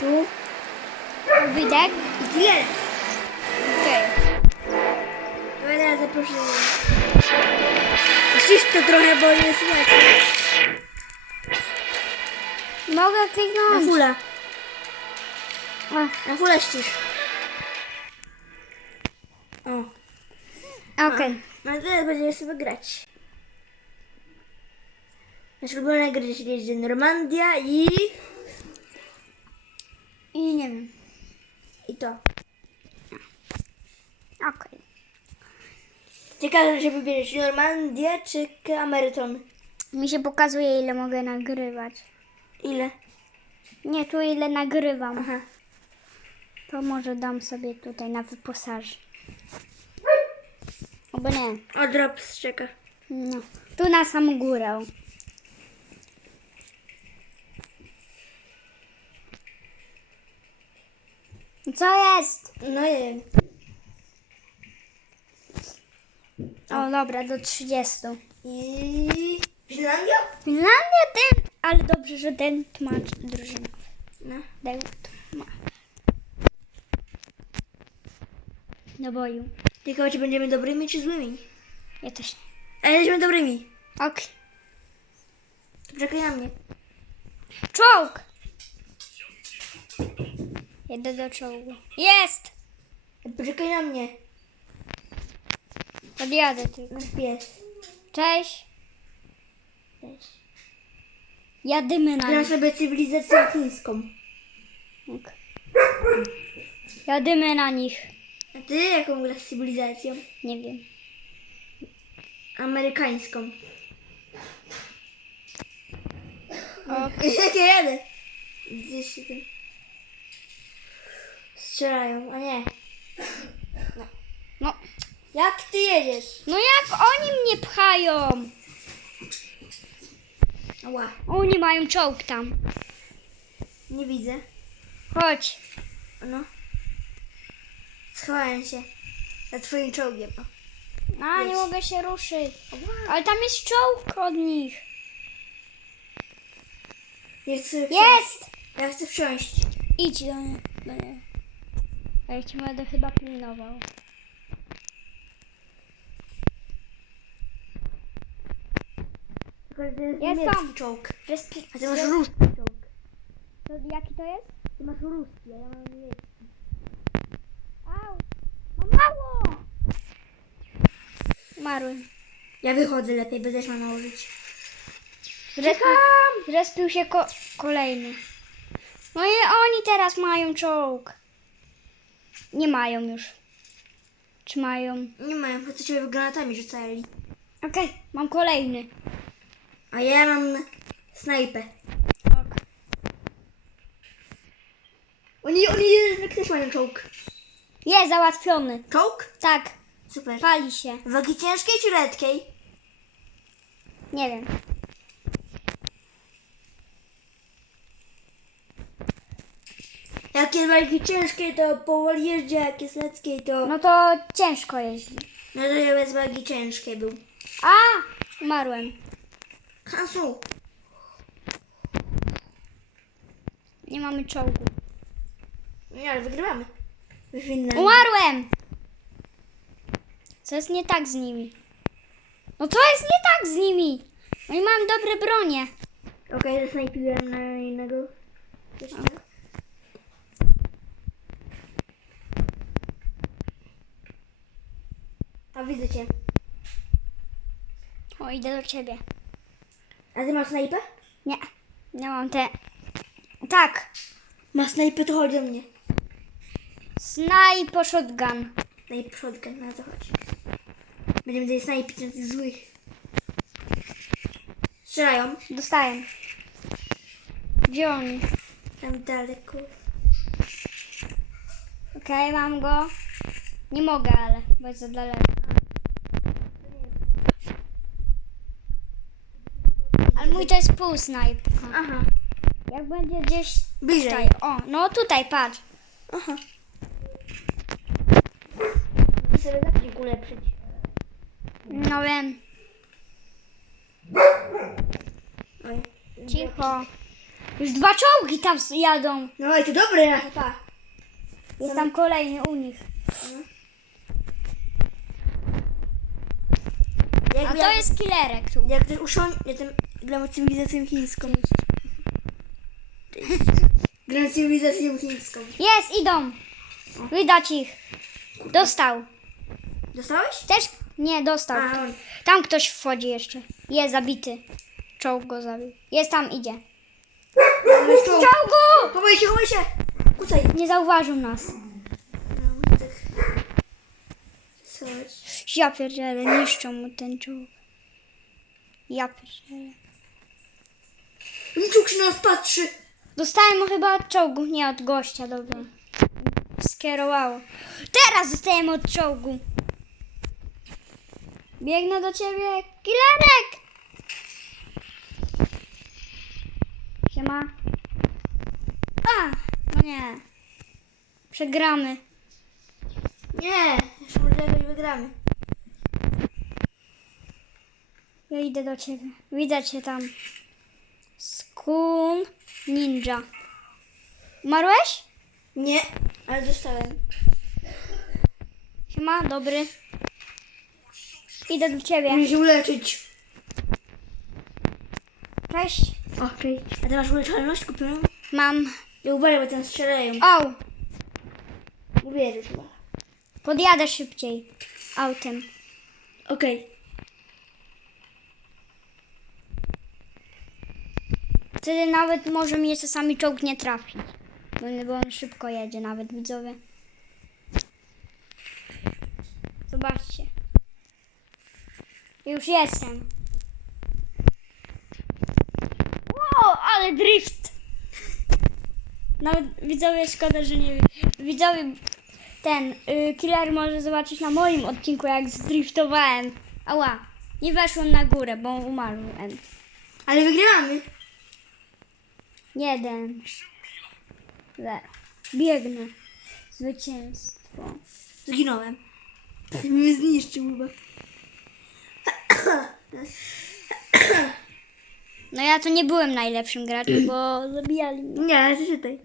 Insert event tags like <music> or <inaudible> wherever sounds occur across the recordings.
Tu. Wydek. I tyle. Okej. Dobra, teraz zaproszę. Ścisz to trochę, bo nie słychać. Mogę Na kliknąć. fula. A, Na fula ścisz. O. Okej. No a teraz będziemy sobie grać. Nasze ulubione gry, czyli Normandia i... I nie wiem. i to. Okej. Ciekawe, że wybierzesz Normandię czy Cameron. Mi się pokazuje ile mogę nagrywać. Ile? Nie, tu ile nagrywam. Aha. To może dam sobie tutaj na wyposaż. Albo nie. O, Drops czeka. No. Tu na samą górę. Co jest? No nie wiem. O, dobra, do 30. I... Finlandia? Finlandia ten, ale dobrze, że ten tłumacz drużyny. No. Daj ma. Do boju. Ciekawe, czy będziemy dobrymi czy złymi. Ja też nie. A jesteśmy dobrymi. Ok. To Czekaj na mnie. Czołg! Jedę do czołgu. Jest! Poczekaj na mnie. Podjadę tylko. Nasz pies. Cześć. Cześć. Jadymy na Gra sobie cywilizację chińską. Jadymy na nich. A ty jaką grasz cywilizacją? Nie wiem. Amerykańską. Ok. <laughs> Jak ja jadę? Gdzieś się. Strzelają, a nie. No. Jak ty jedziesz? No jak oni mnie pchają? Ała, Oni mają czołg tam. nie widzę. Chodź. No. Schowałem się. Za twoim czołgiem. O. A, nie Jedź. mogę się ruszyć. Ale tam jest czołg od nich. Ja chcę wsiąść. Jest! Ja chcę wsiąść. Idź do nie. Do nie. A ja cię będę chyba pilnował. Niemiecki tam. czołg. A ty masz ruski czołg. to, jaki to jest? Ty masz ruski, a ja mam niemiecki. Au! Mam mało! Umarłem. Ja wychodzę lepiej, będę też ma nałożyć. Zrespił, zrespił się ko- kolejny. No i oni teraz mają czołg. Nie mają już. Czy mają? Nie mają, po co ciebie granatami rzucali. Okej, mam kolejny. A ja mam snajpę. Ok. Oni, oni też mają czołg. Jest załatwiony. Czołg? Tak, Super. pali się. Wagi ciężkiej czy letkiej? Nie wiem. Jak jest wagi ciężkiej, to powoli jeździ, jak jest letkiej, to... No to ciężko jeździ. No to ja bez wagi ciężkiej był. A! Umarłem. Hansu, Nie mamy czołgu. nie, ale wygrywamy. W Finlandii. Umarłem! Co jest nie tak z nimi? No co jest nie tak z nimi? Oni mają dobre bronie. Okej, zasnajpiłem na innego. A widzę cię. O, idę do ciebie. A ty masz snajpę? Nie, nie mam te. Tak, Masz snajpę, to chodź do mnie. sniper shotgun. Daj przodkę, na to chodź. Będziemy tutaj snajpić na tych złych. Strzelają. Dostaję. Gdzie oni? Tam daleko. Okej, mam go. Nie mogę, ale bo jest za daleko. Ale mój to jest pół snajpa. Aha. Jak będzie gdzieś Bliżej. tutaj. O, no tutaj patrz. Aha. Muszę sobie zapnik ulepszyć. No wiem. Cicho. Już dwa czołgi tam jadą. No i to dobre. Jest tam kolejny u nich. A Jak, to jest killerek tu. Jak ten usiądzie, ja ten gram cywilizacją chińską. Gram cywilizacją chińską. Jest, idą. Widać ich. Dostał. Dostałeś? Też? Nie, dostał. A, on. Tam ktoś wchodzi jeszcze. Jest zabity. Czołg go zabił. Jest tam, idzie. Czołg. Czołgu! Chowaj się, chowaj się! Kucaj. Nie zauważył nas. No, tak. Ja pierdzielę, niszczą mu ten czołg. Ja pierdzielę. Na nas patrzy. Dostałem mu chyba od czołgu, nie od gościa, dobra. Skierowało. Teraz dostałem od czołgu. Biegnę do ciebie. Killerek! Siema. A, no nie. Przegramy. Nie, jeszcze może jakoś wygramy. Ja idę do ciebie. Widzę cię tam. Skun Ninja. Umarłeś? Nie, ale dostałem. Siema, dobry. Idę do ciebie. Muszę się uleczyć. Cześć. O, cześć. A ty masz uleczalność kupioną? Mam. I uważaj, bo tam strzelają. O, Nie wierzysz chyba. podjadę szybciej. Autem. Okej. Wtedy nawet może mnie czasami czołg nie trafić. Bo- Bo on szybko jedzie nawet, widzowie. Zobaczcie. Już jestem. Wow, ale drift! Nawet widzowie, szkoda, że nie... Widzowie, ten y, killer może zobaczyć na moim odcinku, jak zdriftowałem. Ała, nie weszłem na górę, bo umarłem. Ale wygrywamy. Jeden. Zero. Biegnę. Zwycięstwo. Zginąłem. Mnie zniszczył chyba. No ja to nie byłem najlepszym graczem, bo zabijali mnie. Nie, przeczytaj.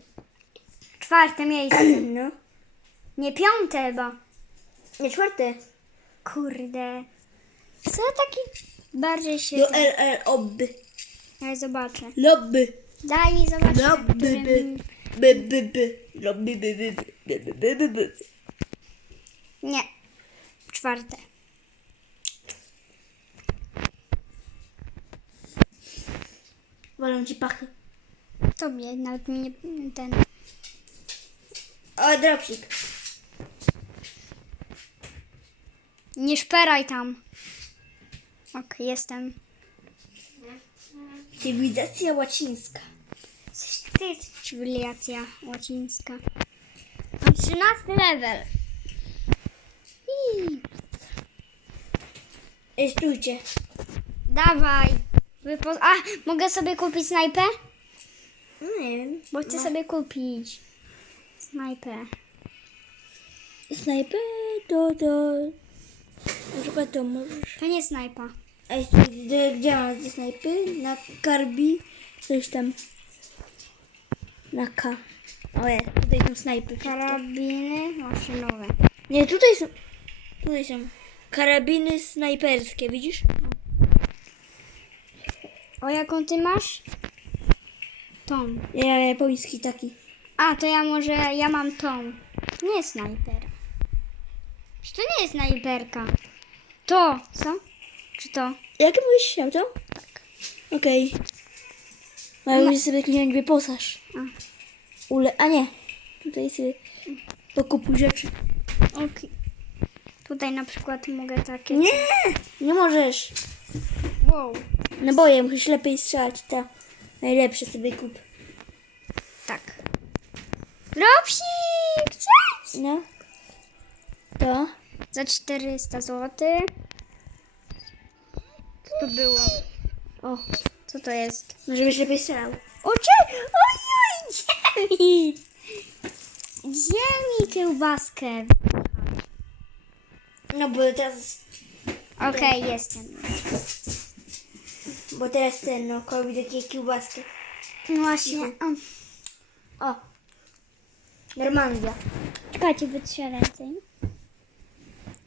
Czwarte miejsce. <clears throat> No. Nie piąte chyba. Nie, czwarte. Kurde. Co taki bardziej się... Do LL obby. Ja zobaczę. Lobby. Daj mi zobaczyć, by. By, by, by. Lobby, by, by, by. By, by, by, by, by. Nie. Czwarte. Walą ci pachy. Tobie nawet mi nie... ten... O, dropsik. Nie szperaj tam. Ok, jestem. Cywilizacja łacińska. To jest cywilizacja łacińska. Mam 13 level. Ej, stójcie. dawaj. Wypo... A, mogę sobie kupić snajpę? No nie wiem. Bo chcę sobie kupić snajpę. Snajper to, to... Na przykład to możesz... To nie snajpa. Stój, gdzie, gdzie mam te snajpy? Na karbi. Coś tam. Na K. O je, tutaj są snajpy. Karabiny maszynowe. Nie, tutaj są. Tutaj są. Karabiny snajperskie, widzisz? O jaką ty masz? Tą. Ja, japoński taki. A, to ja może, ja mam tą. Nie snajpera. Czy to nie jest snajperka? To, co? Czy to? Jakie mówisz się to? Tak. Okej. Okay. Mają sobie wziąć wyposaż. A. Ule, a nie. Tutaj sobie pokupuj rzeczy. Ok. Tutaj na przykład mogę takie... Nie! Nie możesz. Wow. Naboje, musisz lepiej strzelać. To najlepsze sobie kup. Tak. Dropsik! Cześć! No. To. Za 400 zł. Co to było? O, co to jest? No żebyś lepiej strzelał. O, cze... Ojoj, ziemi! Ziemi kiełbaskę. No bo teraz. Okej, jestem. Bo teraz ten, no, koło takie kiełbaski. No właśnie. O, O. Normandia. czekajcie, wytrze ręce.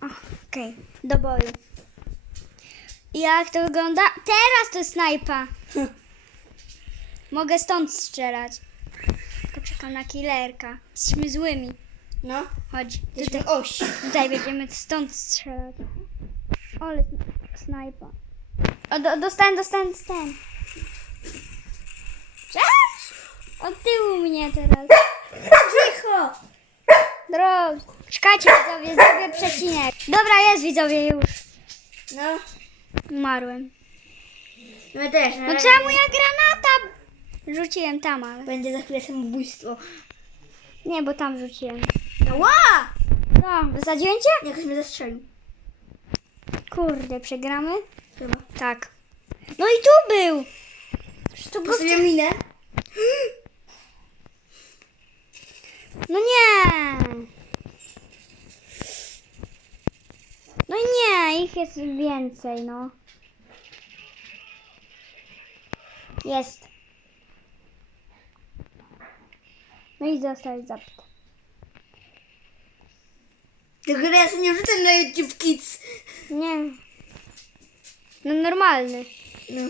O, Okej, do boju. Jak to wygląda? Teraz to snajpa. <laughs> Mogę stąd strzelać. Poczekam na killerka. Jesteśmy złymi. No. Chodź, tutaj, oś. tutaj będziemy stąd strzelać. Ale snajpa. O, do, dostałem, dostałem, dostałem. Cześć! Od tyłu mnie teraz. Cicho! Drogi. Czekajcie widzowie, zrobię przecinek. Dobra, jest widzowie już. No. Umarłem. No też. No czemu ja granata rzuciłem tam, ale... Będzie za chwilę samobójstwo. Nie, bo tam rzuciłem. No ła! Co, wysadziłem cię? Jak mnie zastrzelił. Kurde, przegramy? Chyba. Tak. No i tu był! To był... Postawię minę. No nie! No nie, ich jest więcej, no. Jest. No i został zapyt. Tylko ja sobie nie wrzucę na YouTube Kids. Nie. No normalny, No.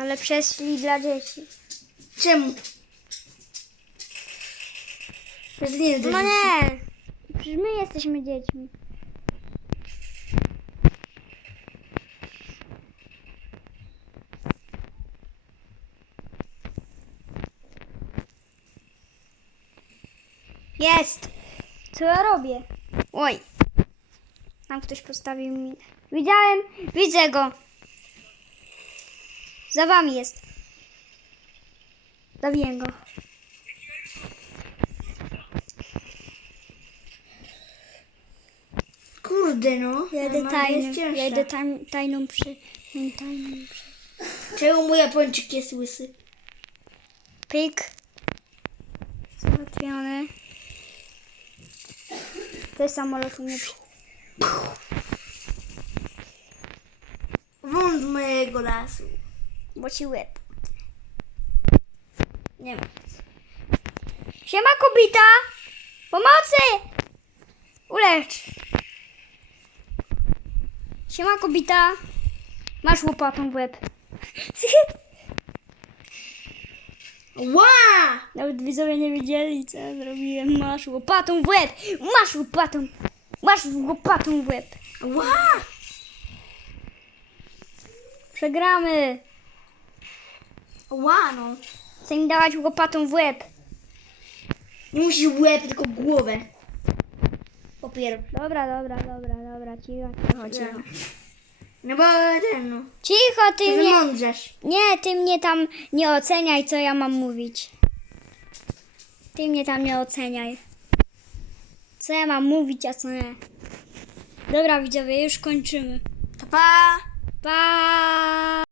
ale przeszli dla dzieci. Czemu? Nie jest No dla dzieci. nie! Przecież my jesteśmy dziećmi. Jest! Co ja robię? Oj! Tam ktoś postawił mi. Widziałem! Widzę go! Za wami jest. Zabiję go. Kurde no. Jedę Normandia tajną, jest cięższa. jedę tajn, tajną przy... Tajną przy... Czemu mój Japończyk jest łysy? Pik. Załatwiony. Ten samolot mnie przy... Wąt mojego lasu. Bo ci łeb. Nie ma. Siema kobita! Pomocy! Ulecz! Siema kobita! Masz łopatą w łeb. Ła! Nawet widzowie nie wiedzieli, co ja zrobiłem. Masz łopatą w łeb! Masz łopatą! Masz łopatą w łeb! Ła! Przegramy! Ła no. Chcę mi dawać łopatą w łeb. Nie musisz łeb, tylko głowę. Popier. Dobra, dobra, dobra, dobra, cicho, cicho, cicho. No bo ten no. Cicho, Ty mnie... wymądrzesz. Nie, ty mnie tam nie oceniaj, co ja mam mówić. Ty mnie tam nie oceniaj. Co ja mam mówić, a co nie. Dobra, widzowie, już kończymy. Pa pa! Pa!